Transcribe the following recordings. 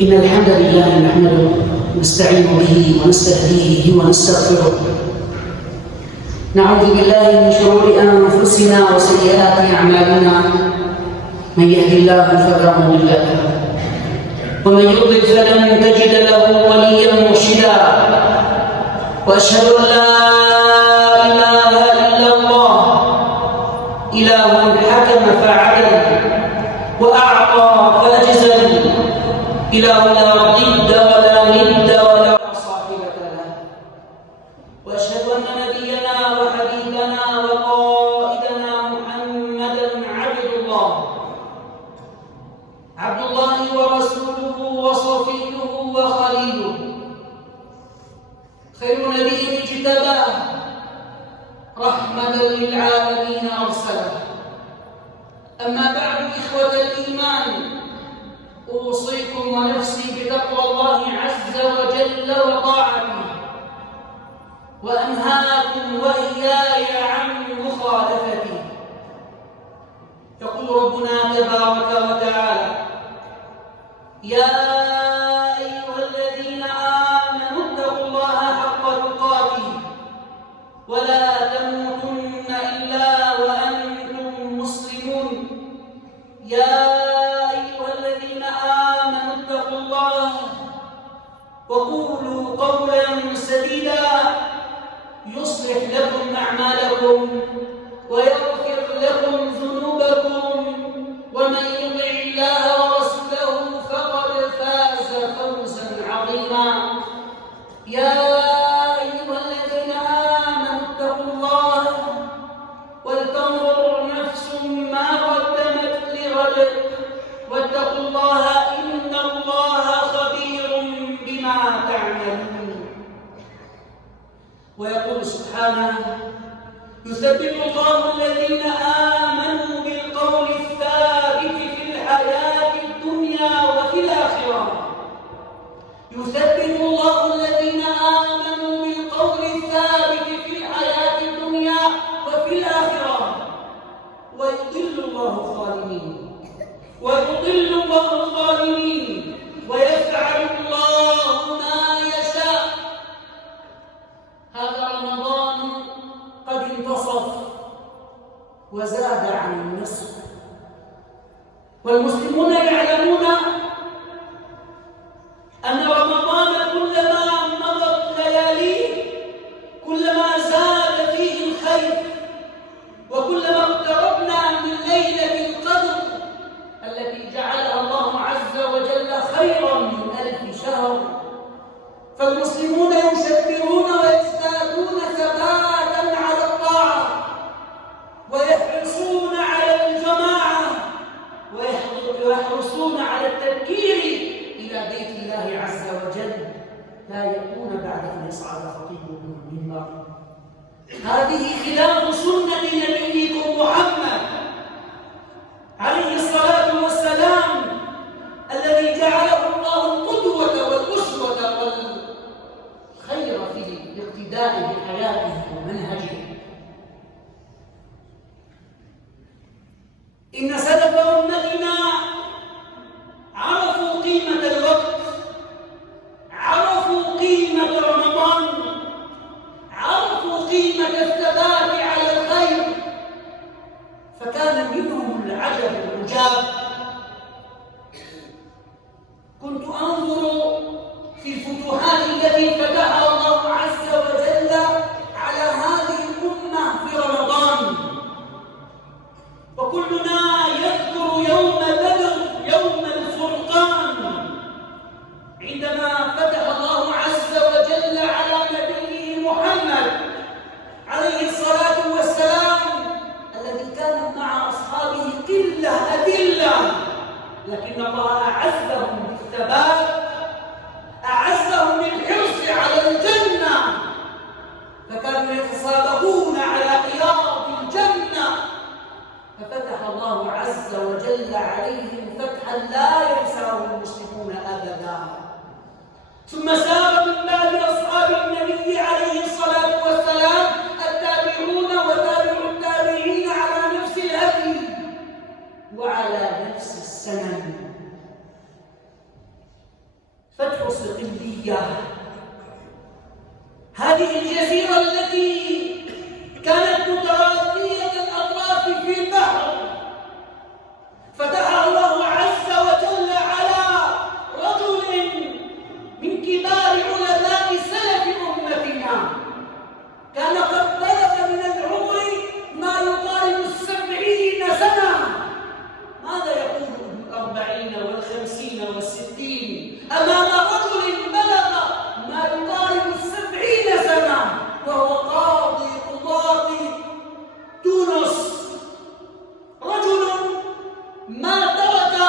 إن الحمد لله نحمده ونستعين به ونستهديه ونستغفره. نعوذ بالله من شرور أنفسنا وسيئات أعمالنا. من يهد الله فلا مضل له ومن يضلل فلن تجد له وليا مرشدا. وأشهد أن لا إله إلا الله إله حكم فعدل وأعطى فأجزل، إله لا ضد ولا ند ولا صاحبة له. وأشهد أن نبينا وحبيبنا وقائدنا محمدا عبد الله ورسوله وصفيه وخليله، خير نبي اجتباه، رحمة للعالمين أرسله. أما بعد، إخوة الإيمان، أوصيكم ونفسي بتقوى الله عز وجل وطاعته، وأنهاكم وإياي عن مخالفته. يقول ربنا تبارك وتعالى: يا أيها الذين آمنوا اتقوا الله حق تقاته ولا تموتن إلا وأنتم مسلمون. يا أيها الذين آمنوا اتقوا الله وقولوا قولا سديدا يصلح لكم أعمالكم ويغفر لكم ذنوبكم، ومن يطع الله ورسوله فقد فاز فوزا عظيما. يا أيها الذين آمنوا اتقوا الله ولتنظر نفس ما قدمت لغد واتقوا الله إن الله خبير بما تعملون. ويقول سبحانه: يثبت الله الذين آمنوا بالقول الثابت في الحياة الدنيا وفي الآخرة. يثبت الله الذين آمنوا بالقول الثابت في الحياة الدنيا وفي الآخرة، ويضل الله الظالمين ويفعل الله ما يشاء. هذا رمضان قد انتصف وزاد عن النصف، والمسلمون يعلمون أن رمضان كلما مضت لياليه كلما زاد فيه الخير، وكلما اقتربنا من ليلة القدر التي جعلها الله عز وجل خيرا من 1000 شهر، فالمسلمون يشبرون ويزدادون ثباتا على الطاعة، ويحرصون على الجماعة، ويحرصون على التبكير إلى بيت الله عز وجل، لا يكون بعد أن يصعد خطيبهم المنبر. هذه خلاف سنة نبيكم محمد عليه الصلاة والسلام، الذي جعله الله القدوة والأسوة والخير في الاقتداء بحياته ومنهجه. إن سلف أمتنا عرفوا قيمة الوقت، عرفوا قيمة رمضان، عرفوا قيمة الثبات على الخير، فكان منهم العجب العجاب. كنت أنظر في الفتوحات التي فتحها الله عز وجل على هذه الأمة في رمضان، وكلنا يذكر يوم بدر، يوم الفرقان، عندما فتح الله عز وجل على نبيه محمد عليه الصلاة والسلام، الذي كان مع أصحابه قلة أذلة، لكن الله أعزهم بالثبات، أعزهم بالحرص على الجنة، فكانوا يتسابقون على حياض الجنة، ففتح الله عز وجل عليهم فتحا لا ينساه المسلمون أبدا. ثم سار من بعد أصحاب النبي عليه الصلاة والسلام التابعون وتابع التابعين على نفس الهدي وعلى نفس السنن. فتح صقلية، هذه الجزيرة التي كانت مترامية الأطراف في البحر، فتحها الله عز وجل على رجل من كبار علماء سلف أمتنا، كان قد بلغ من العمر ما يقارب 70 سنة. ماذا يقول ابن 40 و50 و60 أمام رجل بلغ ما يقارب 70 سنة وهو قاضي قضاة تونس، رجل ما ترك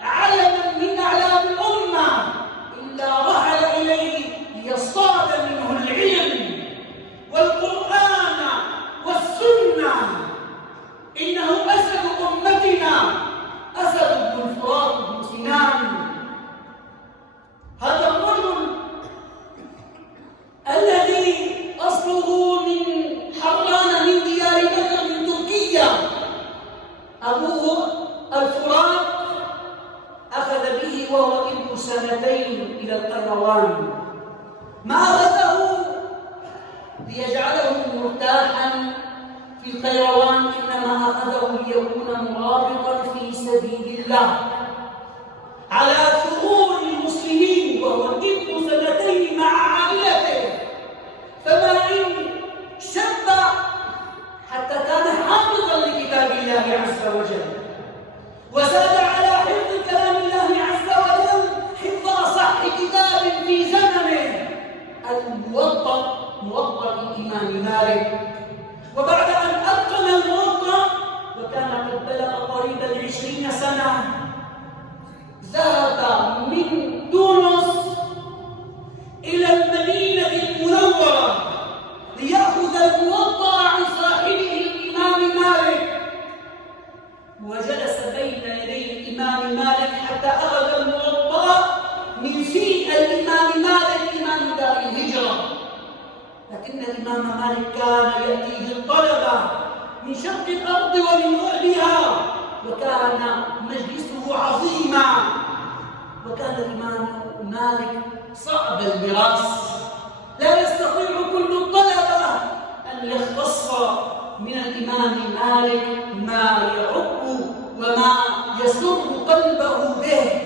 علما من أعلام الأمة إلا رحل إليه ليصطاد منه العلم والقرآن والسنة. إنه أسد أمتنا، أسد بن الفرات بن سنان. هذا الرجل الذي أصله من حران من ديار بكر من تركيا، أبوه الفرات أخذ به وهو ابن 2 سنين إلى القيروان، ما أخذه ليجعله مرتاحا في القيروان، إنما أخذه ليكون مرابطا في سبيل الله على ثغور المسلمين، وهو ابن 2 مع عائلته. فما إن شب حتى كان حافظا لكتاب الله عز وجل، وزاد على حفظ كلام الله عز وجل حفظ أصح كتاب في زمنه، موطأ الإمام مالك. وبعد أن أتقن الموطأ وكان قد بلغ قريبا 20 سنة، ذهب من تونس إلى المدينة المنورة ليأخذ الموطأ عن صاحبه الإمام مالك، وجلس بين يدي الإمام مالك حتى أخذ الموطأ من في الإمام مالك إمام دار الهجرة. لكن الإمام مالك كان يأتيه الطلبة من شرق الأرض ومن غربها، وكان مجلسه عظيما، وكان الإمام مالك صعب المراس، لا يستطيع كل الطلبة أن يختص من الإمام مالك ما يعب وما يسر قلبه به.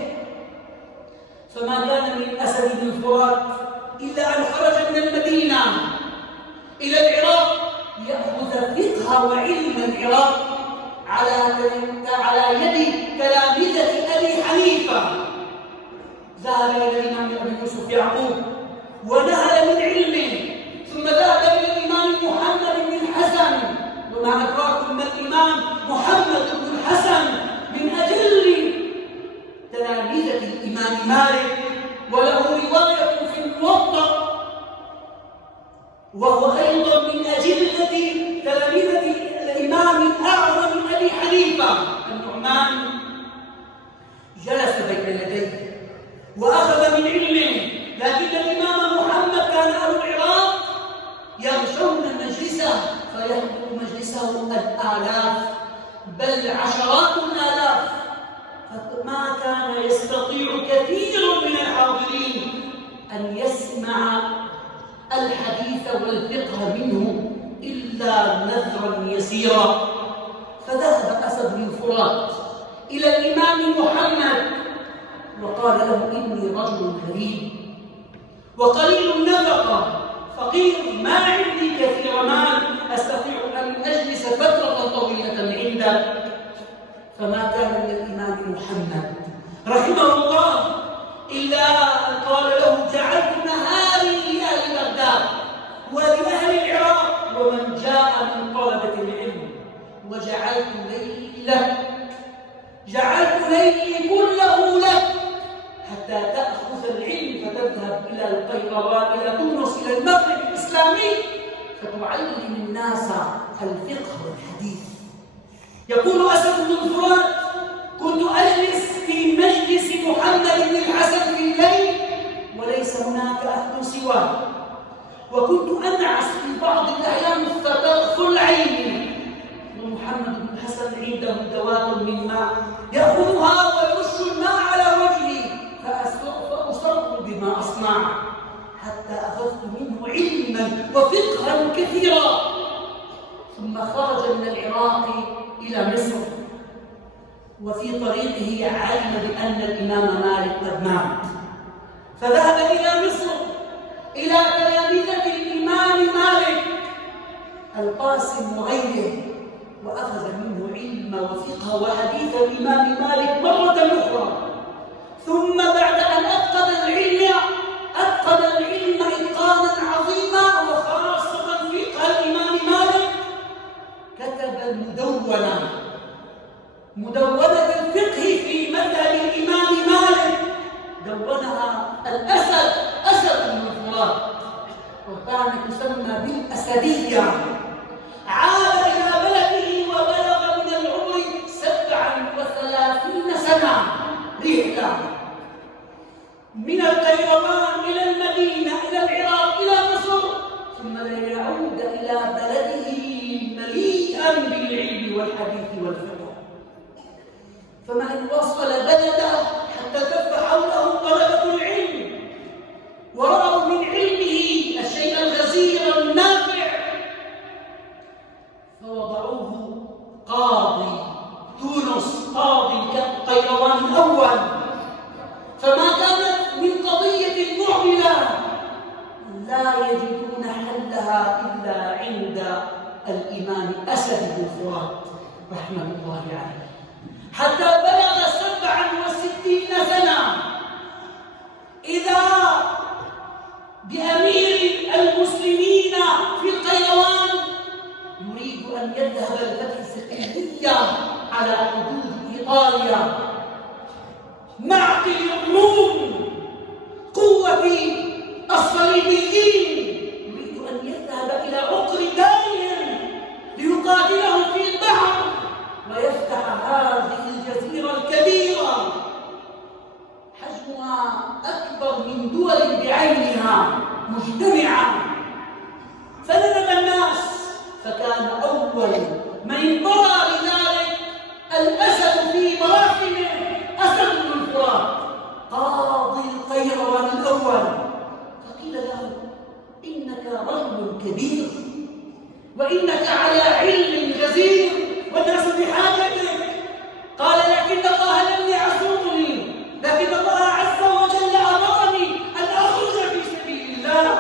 فما كان من أسد بن الفرات إلا أن خرج من المدينة إلى العراق ليأخذ فقه وعلم العراق على يد تلامذة أبي حنيفة. ذهب إلى الإمام أبي يوسف يعقوب ونهل من علمه، ثم ذهب إلى الإمام محمد بن الحسن، وما أدراكم ما الإمام محمد بن الحسن من أجل تلامذة الإمام مالك، وله رواية في الموطأ، وهو أيضا من أجلة تلامذة الإمام الأعظم من أبي حنيفة النعمان. جلس بين يديه وأخذ من علمه، لكن الإمام محمد كان أهل العراق يغشون مجلسه فيحضر مجلسه الآلاف بل عشرات الآلاف، فما كان يستطيع كثير من الحاضرين أن يسمع الحديث والفقه منه إلا نذرا يسيرا. فذهب أسد بن الفرات إلى الإمام محمد وقال له: إني رجل غريب وقليل النفقة، فقير، ما عندي كثير مال أستطيع أن أجلس فترة طويلة عندك. فما كان من الإمام محمد رحمه الله إلا أن قال له: جعلت نهاري لأهل بغداد ولأهل العراق ومن جاء من طلبة العلم، وجعلت ليلي لك، جعلت ليلي كله لك حتى تأخذ العلم فتذهب إلى القيروان، إلى تونس، إلى المغرب الإسلامي، فتعلم الناس الفقه والحديث. يقول أسد بن الفرات: كنت أجلس في مجلس محمد بن الحسن في الليل وليس هناك أحد سواه، وكنت أنعس في بعض الأحيان فتغفل عيني، ومحمد بن الحسن عنده دوات من ماء يأخذها ويرش الماء على وجهي فأستغفر أسمع حتى أخذت منه علما وفقها كثيرا. ثم خرج من العراق إلى مصر، وفي طريقه علم بأن الإمام مالك قد مات، فذهب إلى مصر إلى تلامذة الإمام مالك القاسم وغيره، وأخذ منه علم وفقه وحديث الإمام مالك مرة أخرى. ثم بعد أن أتقن العلم إتقانا عظيما، وخاصة فقه الإمام مالك، كتب مدونة الفقه في مذهب الإمام مالك، دونها أسد بن الفرات، وكانت تسمى بالأسدية. عاد إلى بلده وبلغ من العمر 37 سنة رحلة من القيروان إلى المدينة إلى العراق إلى مصر، ثم ليعود إلى بلده مليئا بالعلم والحديث والفقه. فمن وصل بلده حتى كف حوله طلبة العلم ورأوا من علمه الشيء الغزير النافع، فوضعوه قاضي تونس، قاضي القيروان الأول. فما كانت من قضية معضلة لا يجدون حلها إلا عند الإمام أسد بن الفرات رحمة الله عليه، حتى بلغ 67 سنة إذا بأمير المسلمين في القيروان يريد أن يذهب لفتح صقلية على حدود إيطاليا، معقل الروم قوة الصليبيين، يريد أن يذهب إلى عقر دارهم ليقاتلهم في البحر ويفتح هذه الجزيرة الكبيرة حجمها أكبر من دول بعينها مجتمعة. فندب الناس، فكان أول من انبرى لذلك الأسد في براثنه، أسد بن الفرات قاضي القيروان الأول. فقيل له: إنك رجل كبير وإنك على علم غزير والناس بحاجتك. قال: لكن الله لم يعصمني، لكن الله عز وجل أمرني أن أخرج في سبيل الله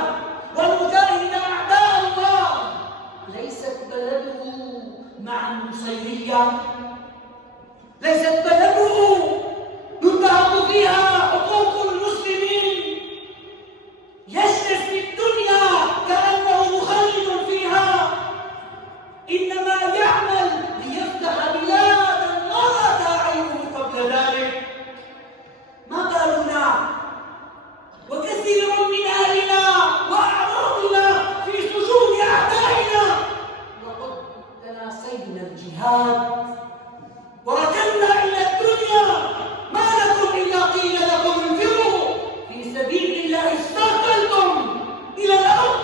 ونجاهد أعداء الله. ليست بلده مع النصيرية، ليست بلده ينتهك فيها حقوق المسلمين، يجلس في الدنيا كأنه مخلد فيها، إنما يعمل ليفتح بلادا مرت عينه قبل ذلك. ما بالنا وكثير من أهلنا وأعراضنا في سجون أعدائنا، وقد تناسينا الجهاد وركنا إلى الدنيا. ما لكم إلا قيل لكم انفروا في سبيل الله استثقلتم إلى الأرض،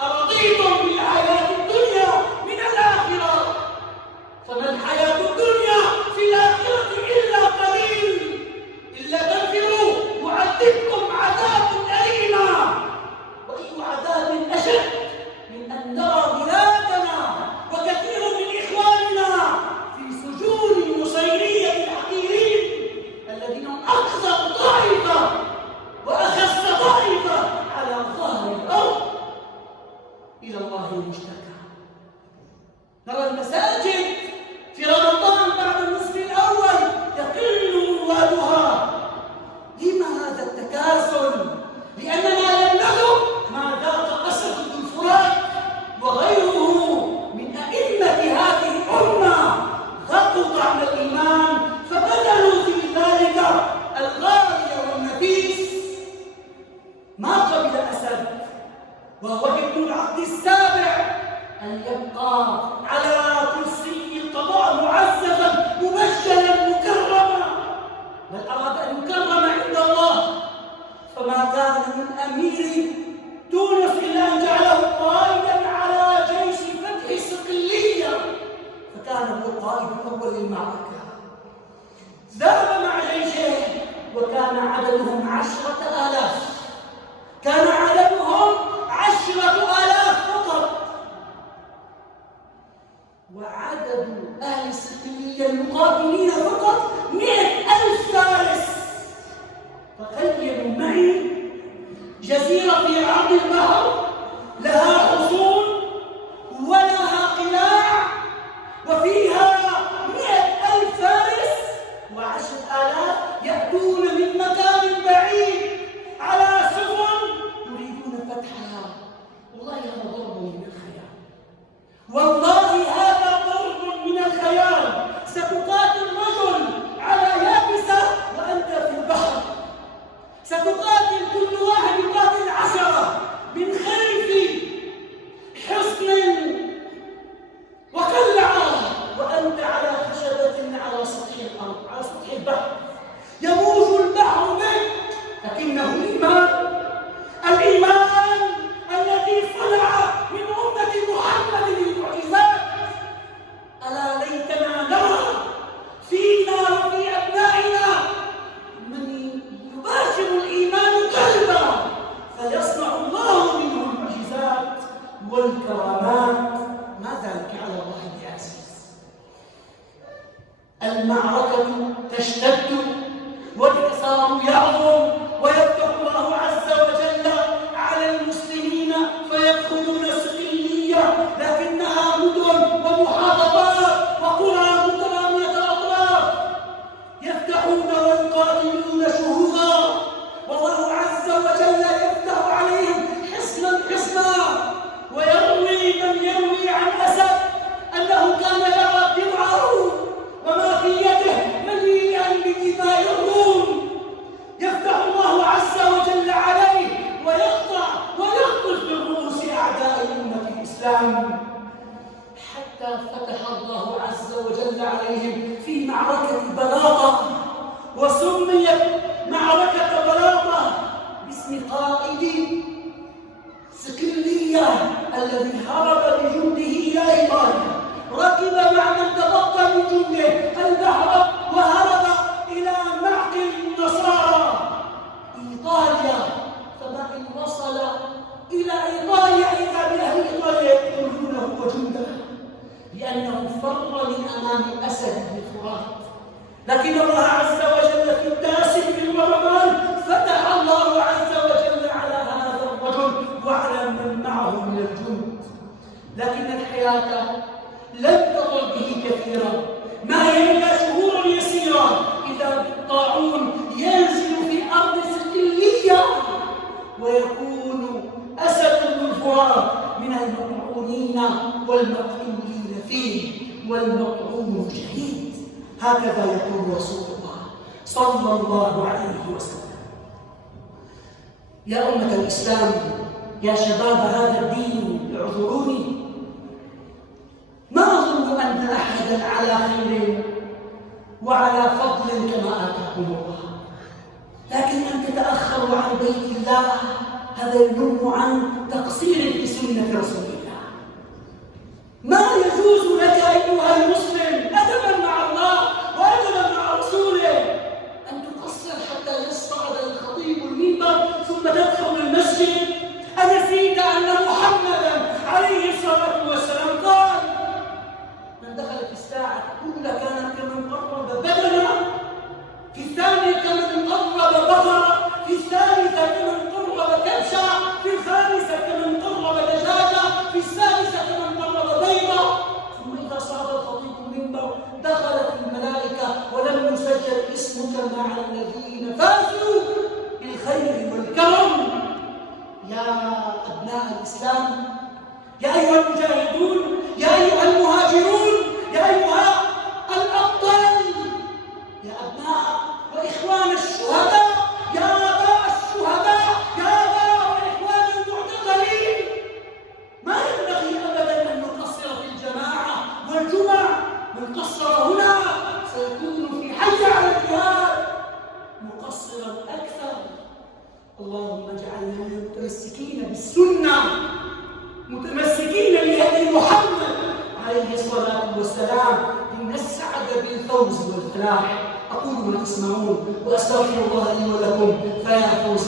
أرضيتم بالحياة الدنيا من الآخرة، فما الحياة الدنيا في الآخرة إلا قليل. إلا تنفروا يعذبكم عذاب أليما. وأي عذاب أشد من أن نرى بلادنا وكثير من إخواننا في سجون النصيرية الحقيرين الذين هم أقصى طائفة وأخس طائفة على ظهر الأرض. إلى الله المشتكى. نرى المساجد في رمضان بعد النصف الأول يقل روادها. لما هذا التكاسل؟ لأننا لم نذق ما ذاق أسد بن الفرات وغيره من أئمة هذه الأمة، ذاقوا طعم الإيمان فبذلوا في ذلك الغالي والنفيس. ما قبل أسد وهو ابن العقد السابع أن يبقى على كرسي القضاء معززا مبجلا مكرما، بل أراد أن يكرم عند الله. فما كان من أمير تونس إلا أن جعله قائدا على جيش فتح صقلية، فكان هو القائد الأول للمعركة. ذهب مع جيشه وكان عددهم 10,000، تخيلوا معي جزيرة في عرض البحر لها حصون ولها قلاع وفيها 100,000 فارس و10,000 يأتون من مكان بعيد على سفن يريدون فتحها. والله هذا ضرب من الخيال، والله هذا ضرب من الخيال. ستقاتل رجل على يابسة وأنت في البحر، ستقاتل كل واحد يقاتل 10 من خلف حصن وقلعة وأنت على خشبة على سطح الأرض، على سطح البحر. يموج البحر بك، لكنه الإيمان الذي صنع من أمة محمد المعجزات. ألا ليتنا نرى فينا وفي أبنائنا من يباشر الإيمان قلبا فيصنع الله منه المعجزات والكرامات. ما ذلك على الله بعزيز. المعركة تشتد والحصار يعظم ويفتح الله عز وجل على المسلمين فيدخلون صقلية، لكنها مدن ومحافظات وقرى مترامية الأطراف، يفتحون ويقاتلون شهودا، والله عز وجل يفتح عليهم حصنا حصنا. ويروي من يروي عن أسد أنه كان يرى درعه وما في يده مليئا بدماء الروم، يفتح الله عز وجل عليه ويقطع ويقطف برؤوس أعداء أمة الإسلام، حتى فتح الله عز وجل عليهم في معركة بلاطة، وسميت معركة بلاطة باسم قائد صقلية الذي هرب بجنده إلى إيطاليا، ركب مع من تبقى من جنده البحر وهرب إلى معقل النصارى إيطاليا. فما إن وصل إلى إيطاليا إذا بأهل إيطاليا يقتلونه وجنده، لأنه فر من أمام أسد بن فرات. لكن الله عز وجل في التاسع من رمضان فتح الله عز وجل على هذا الرجل وعلى من معه من الجند. لكن الحياة لم تطل به كثيرا، ما هي إلا شهور يسيرة إذا بالطاعون ينزل في أرض صقلية ويكون أسد بن الفرات من المطعونين والمقتولين فيه، والمطعون شهيد. هكذا يقول رسول الله صلى الله عليه وسلم. يا أمة الإسلام، يا شباب هذا الدين، اعذروني، ما أظن أن أحدا على خير وعلى فضل كما آتاكم الله، لكن أن تتأخروا عن بيت الله هذا يدل عن تقصير في سنة رسول الله. ما يجوز لك أيها المسلم أدبا مع الله وأدبا مع رسوله أن تقصر حتى يصعد الخطيب المنبر ثم تدخل المسجد. أنسيت أن محمدا عليه الصلاة والسلام قال: من دخل في الساعة الأولى كان كمن قرب بدنا، في الثانية كمن قرب بقرة، في الثالثة كمن قرب كبشة، في الخامسة كمن قرب دجاجة، في السادسة كمن قرب بيضة. ثم إذا صعد الخطيب المنبر دخلت الملائكة ولم يسجل اسمك مع الذين فازوا بالخير والكرم. يا أبناء الإسلام، يا أيها المجاهدون، يا أيها المهاجرون، يا أيها الأبطال، يا أبناء وإخوان الشهداء، يا آباء الشهداء، يا آباء وإخوان المعتقلين، ما ينبغي أبدا أن نقصر في الجماعة والجمع. من قصر هنا سيكون في حي على الجهاد مقصرا أكثر. اللهم اجعلنا متمسكين بالسنة، متمسكين بهدي محمد عليه الصلاة والسلام لنسعد بالفوز والفلاح. أقول ما تسمعون وأستغفر الله لي ولكم فيا فوز